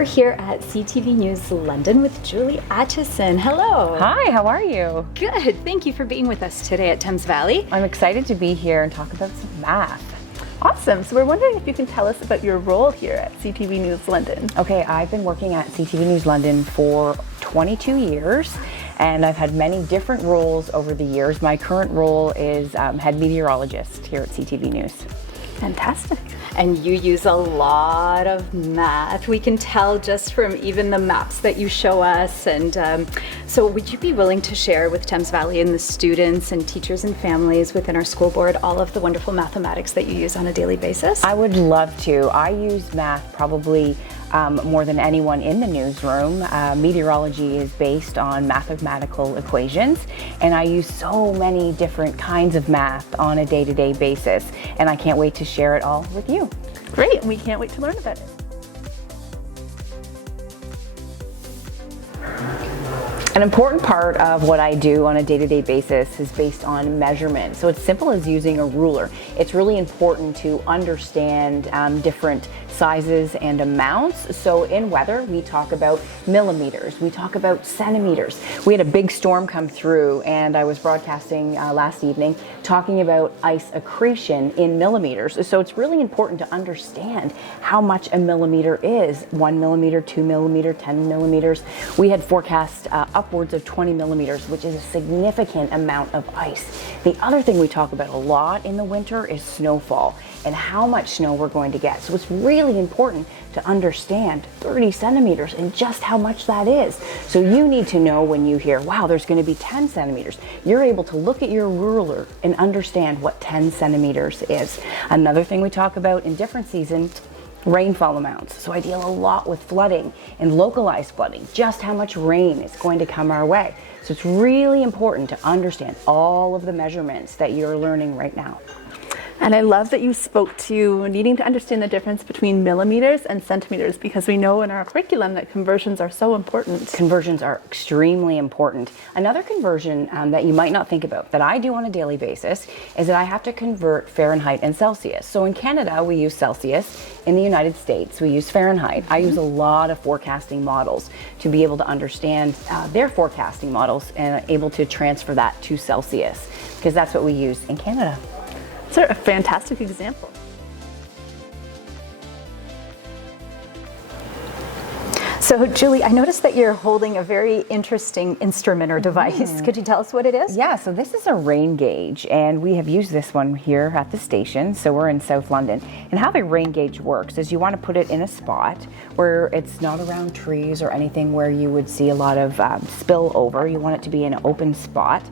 We're here at CTV News London with Julie Acheson. Hello. Hi, how are you? Good. Thank you for being with us today at Thames Valley. I'm excited to be here and talk about some math. Awesome. So we're wondering if you can tell us about your role here at CTV News London. Okay, I've been working at CTV News London for 22 years, and I've had many different roles over the years. My current role is head meteorologist here at CTV News. Fantastic. And you use a lot of math. We can tell just from even the maps that you show us. And so would you be willing to share with Thames Valley and the students and teachers and families within our school board all of the wonderful mathematics that you use on a daily basis? I would love to. I use math probably more than anyone in the newsroom. Meteorology is based on mathematical equations, and I use so many different kinds of math on a day-to-day basis, and I can't wait to share it all with you. Great, and we can't wait to learn about it. An important part of what I do on a day-to-day basis is based on measurement. So it's simple as using a ruler. It's really important to understand different sizes and amounts. So in weather, we talk about millimeters, we talk about centimeters. We had a big storm come through, and I was broadcasting last evening talking about ice accretion in millimeters. So it's really important to understand how much a millimeter is. 1 millimeter, 2 millimeter, 10 millimeters. We had forecast upwards of 20 millimeters, which is a significant amount of ice. The other thing we talk about a lot in the winter is snowfall and how much snow we're going to get. So it's really important to understand 30 centimeters and just how much that is. So you need to know when you hear, wow, there's going to be 10 centimeters. You're able to look at your ruler and understand what 10 centimeters is. Another thing we talk about in different seasons, rainfall amounts. So I deal a lot with flooding and localized flooding, just how much rain is going to come our way. So it's really important to understand all of the measurements that you're learning right now. And I love that you spoke to needing to understand the difference between millimeters and centimeters, because we know in our curriculum that conversions are so important. Conversions are extremely important. Another conversion that you might not think about that I do on a daily basis is that I have to convert Fahrenheit and Celsius. So in Canada, we use Celsius. In the United States, we use Fahrenheit. I use a lot of forecasting models to be able to understand their forecasting models and able to transfer that to Celsius, because that's what we use in Canada. That's a fantastic example. So Julie, I noticed that you're holding a very interesting instrument or device. Could you tell us what it is? Yeah, so this is a rain gauge, and we have used this one here at the station. So we're in South London. And how the rain gauge works is you want to put it in a spot where it's not around trees or anything where you would see a lot of spill over. You want it to be in an open spot.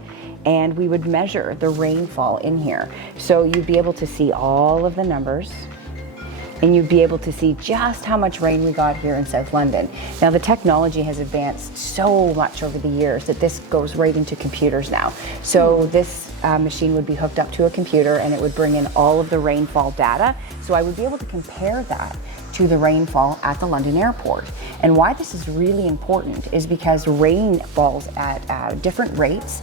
And we would measure the rainfall in here. So you'd be able to see all of the numbers, and you'd be able to see just how much rain we got here in South London. Now the technology has advanced so much over the years that this goes right into computers now. So this machine would be hooked up to a computer, and it would bring in all of the rainfall data. So I would be able to compare that to the rainfall at the London airport. And why this is really important is because rain falls at different rates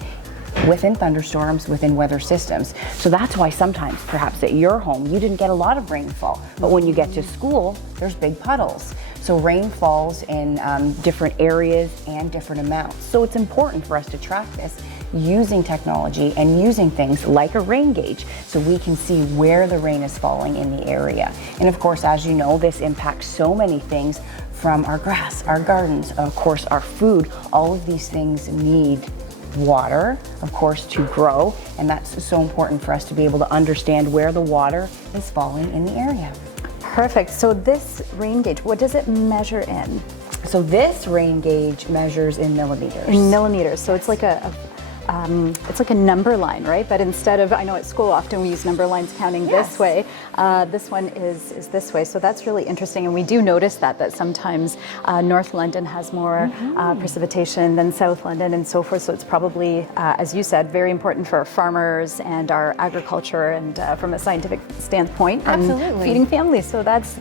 within thunderstorms, within weather systems. So that's why sometimes, perhaps at your home, you didn't get a lot of rainfall, but when you get to school, there's big puddles. So rain falls in different areas and different amounts. So it's important for us to track this using technology and using things like a rain gauge so we can see where the rain is falling in the area. And of course, as you know, this impacts so many things, from our grass, our gardens, of course, our food. All of these things need water, of course, to grow, and that's so important for us to be able to understand where the water is falling in the area. Perfect. So this rain gauge, what does it measure in? So this rain gauge measures in millimeters. In millimeters. So it's like it's like a number line, right? But instead of, I know at school often we use number lines counting this way. This one is this way. So that's really interesting. And we do notice that sometimes North London has more precipitation than South London and so forth. So it's probably, as you said, very important for our farmers and our agriculture and from a scientific standpoint. Absolutely. And feeding families. So that's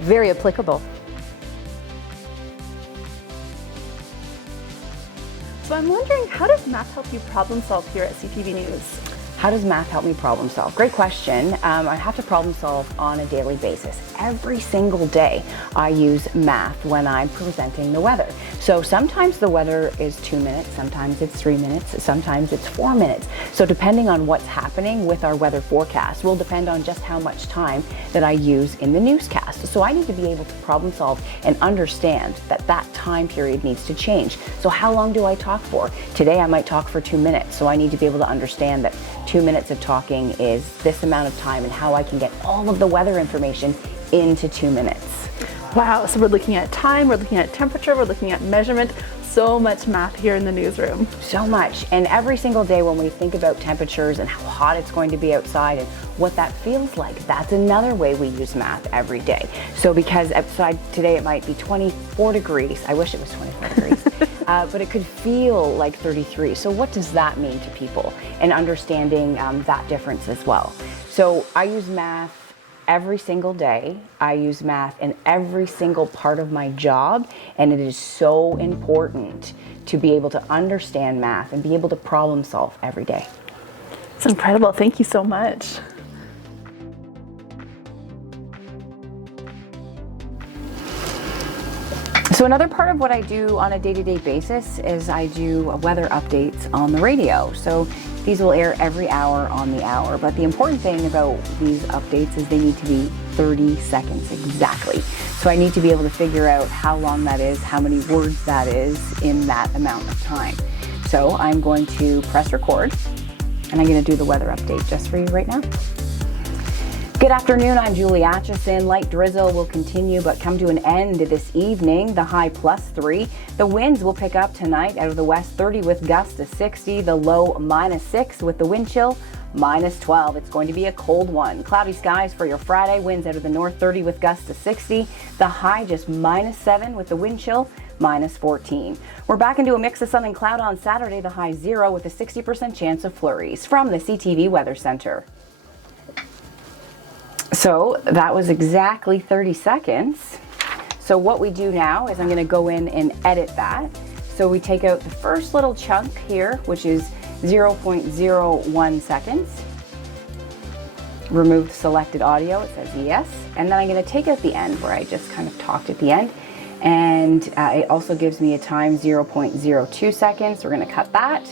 very applicable. So I'm wondering, how does math help you problem solve here at CTV News? How does math help me problem solve? Great question. I have to problem solve on a daily basis. Every single day I use math when I'm presenting the weather. So sometimes the weather is 2 minutes, sometimes it's 3 minutes, sometimes it's 4 minutes. So depending on what's happening with our weather forecast will depend on just how much time that I use in the newscast. So I need to be able to problem solve and understand that that time period needs to change. So how long do I talk for? Today I might talk for 2 minutes. So I need to be able to understand that 2 minutes of talking is this amount of time and how I can get all of the weather information into 2 minutes. Wow, so we're looking at time, we're looking at temperature, we're looking at measurement. So much math here in the newsroom. So much. And every single day when we think about temperatures and how hot it's going to be outside and what that feels like, that's another way we use math every day. So because outside today it might be 24 degrees, I wish it was 24 degrees, but it could feel like 33. So what does that mean to people? And understanding that difference as well. So I use math every single day. I use math in every single part of my job, and it is so important to be able to understand math and be able to problem solve every day. It's incredible. Thank you so much. So another part of what I do on a day-to-day basis is I do weather updates on the radio. So these will air every hour on the hour, but the important thing about these updates is they need to be 30 seconds exactly. So I need to be able to figure out how long that is, how many words that is in that amount of time. So I'm going to press record and I'm going to do the weather update just for you right now. Good afternoon, I'm Julie Atchison. Light drizzle will continue but come to an end this evening. The high +3. The winds will pick up tonight out of the west 30 with gusts to 60. The low -6 with the wind chill -12. It's going to be a cold one. Cloudy skies for your Friday. Winds out of the north 30 with gusts to 60. The high just -7 with the wind chill -14. We're back into a mix of sun and cloud on Saturday. The high 0 with a 60% chance of flurries. From the CTV Weather Center. So that was exactly 30 seconds. So what we do now is I'm going to go in and edit that. So we take out the first little chunk here, which is 0.01 seconds. Remove the selected audio, it says yes. And then I'm going to take out the end where I just kind of talked at the end. And it also gives me a time 0.02 seconds. We're going to cut that.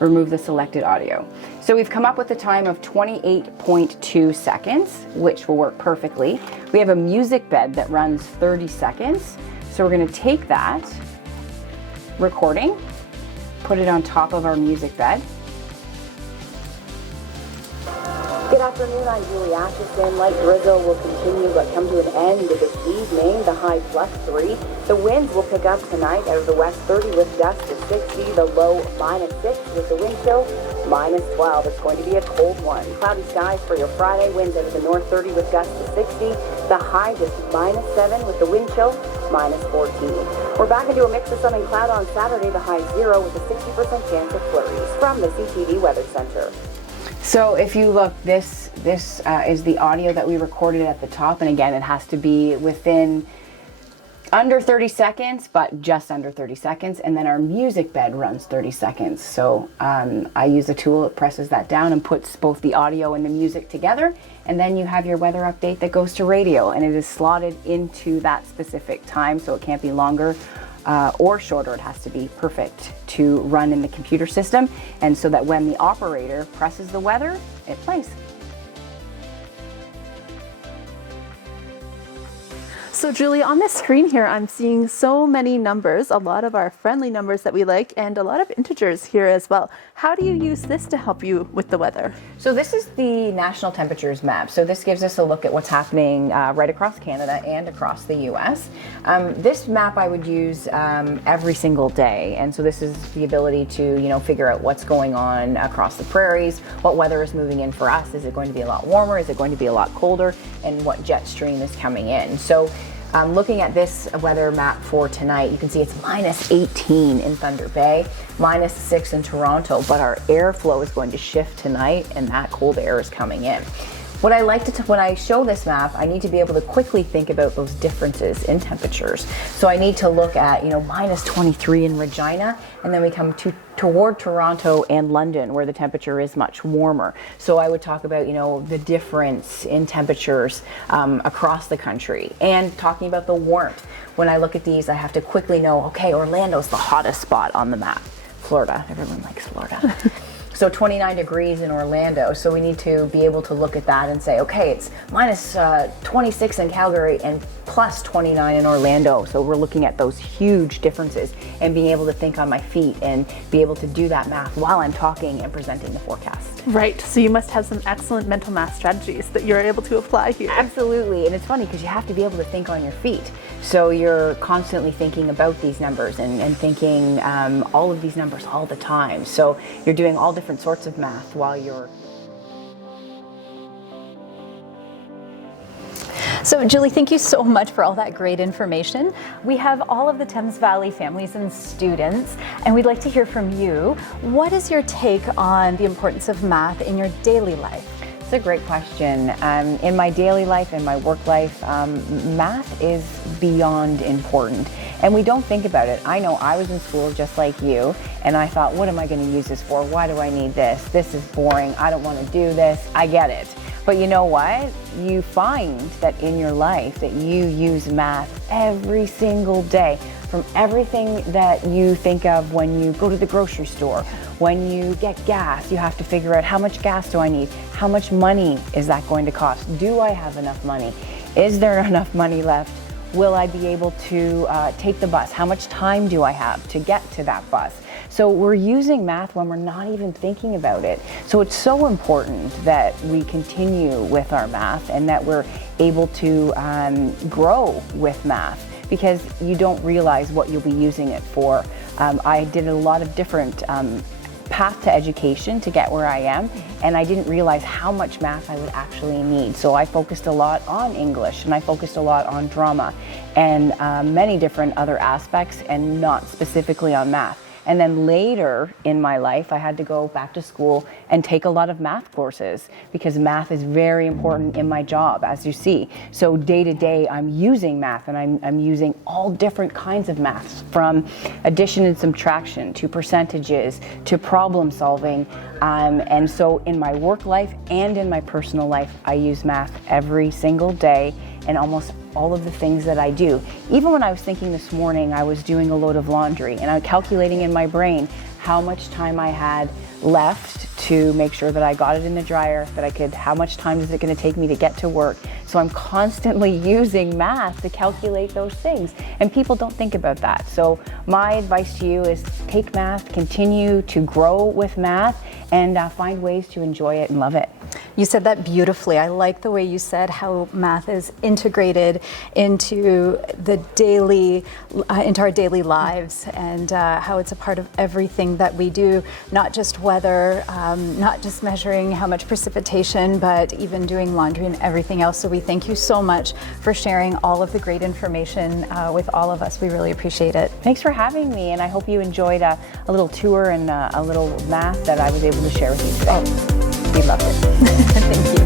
Remove the selected audio. So we've come up with a time of 28.2 seconds, which will work perfectly. We have a music bed that runs 30 seconds. So we're going to take that recording, put it on top of our music bed. Good afternoon, I'm Julie Atchison. Light drizzle will continue but come to an end this evening. The high +3. The winds will pick up tonight out of the west 30 with gusts to 60. The low -6 with the wind chill -12. It's going to be a cold one. Cloudy skies for your Friday. Winds out of the north 30 with gusts to 60. The high just -7 with the wind chill -14. We're back into a mix of sun and cloud on Saturday. The high 0 with a 60% chance of flurries. From the CTV Weather Center. So if you look, this is the audio that we recorded at the top, and again, it has to be within under 30 seconds, but just under 30 seconds, and then our music bed runs 30 seconds. So I use a tool that presses that down and puts both the audio and the music together, and then you have your weather update that goes to radio, and it is slotted into that specific time, so it can't be longer or shorter. It has to be perfect to run in the computer system, and so that when the operator presses the weather, it plays. So Julie, on this screen here, I'm seeing so many numbers, a lot of our friendly numbers that we like, and a lot of integers here as well. How do you use this to help you with the weather? So this is the national temperatures map. So this gives us a look at what's happening right across Canada and across the US. This map I would use every single day. And so this is the ability to, figure out what's going on across the prairies, what weather is moving in for us. Is it going to be a lot warmer? Is it going to be a lot colder? And what jet stream is coming in? So looking at this weather map for tonight, you can see it's -18 in Thunder Bay, -6 in Toronto, but our airflow is going to shift tonight and that cold air is coming in. What I like to, when I show this map, I need to be able to quickly think about those differences in temperatures. So I need to look at, minus 23 in Regina, and then we come toward Toronto and London, where the temperature is much warmer. So I would talk about, the difference in temperatures across the country, and talking about the warmth. When I look at these, I have to quickly know, okay, Orlando's the hottest spot on the map. Florida, everyone likes Florida. So 29 degrees in Orlando, so we need to be able to look at that and say, okay, it's minus 26 in Calgary and plus 29 in Orlando. So we're looking at those huge differences and being able to think on my feet and be able to do that math while I'm talking and presenting the forecast. Right, so you must have some excellent mental math strategies that you're able to apply here. Absolutely, and it's funny because you have to be able to think on your feet. So you're constantly thinking about these numbers and thinking all of these numbers all the time. So you're doing all different sorts of math while you're... So Julie, thank you so much for all that great information. We have all of the Thames Valley families and students, and we'd like to hear from you. What is your take on the importance of math in your daily life? It's a great question. In my daily life, in my work life, math is beyond important. And we don't think about it. I know I was in school just like you, and I thought, what am I going to use this for? Why do I need this? This is boring. I don't want to do this. I get it. But you know what? You find that in your life that you use math every single day. From everything that you think of when you go to the grocery store, when you get gas, you have to figure out how much gas do I need? How much money is that going to cost? Do I have enough money? Is there enough money left? Will I be able to take the bus? How much time do I have to get to that bus? So we're using math when we're not even thinking about it. So it's so important that we continue with our math and that we're able to grow with math, because you don't realize what you'll be using it for. I did a lot of different path to education to get where I am, and I didn't realize how much math I would actually need. So I focused a lot on English, and I focused a lot on drama and many different other aspects, and not specifically on math. And then later in my life, I had to go back to school and take a lot of math courses, because math is very important in my job, as you see. So day to day, I'm using math, and I'm using all different kinds of maths, from addition and subtraction to percentages to problem solving. And so in my work life and in my personal life, I use math every single day and almost all of the things that I do. Even when I was thinking this morning, I was doing a load of laundry and I'm calculating in my brain how much time I had left to make sure that I got it in the dryer, how much time is it going to take me to get to work. So I'm constantly using math to calculate those things, and people don't think about that. So my advice to you is take math, continue to grow with math, and find ways to enjoy it and love it. You said that beautifully. I like the way you said how math is integrated into into our daily lives, and how it's a part of everything that we do, not just weather, not just measuring how much precipitation, but even doing laundry and everything else. So we thank you so much for sharing all of the great information with all of us. We really appreciate it. Thanks for having me, and I hope you enjoyed a little tour and a little math that I was able to share with you today. We loved it. Thank you.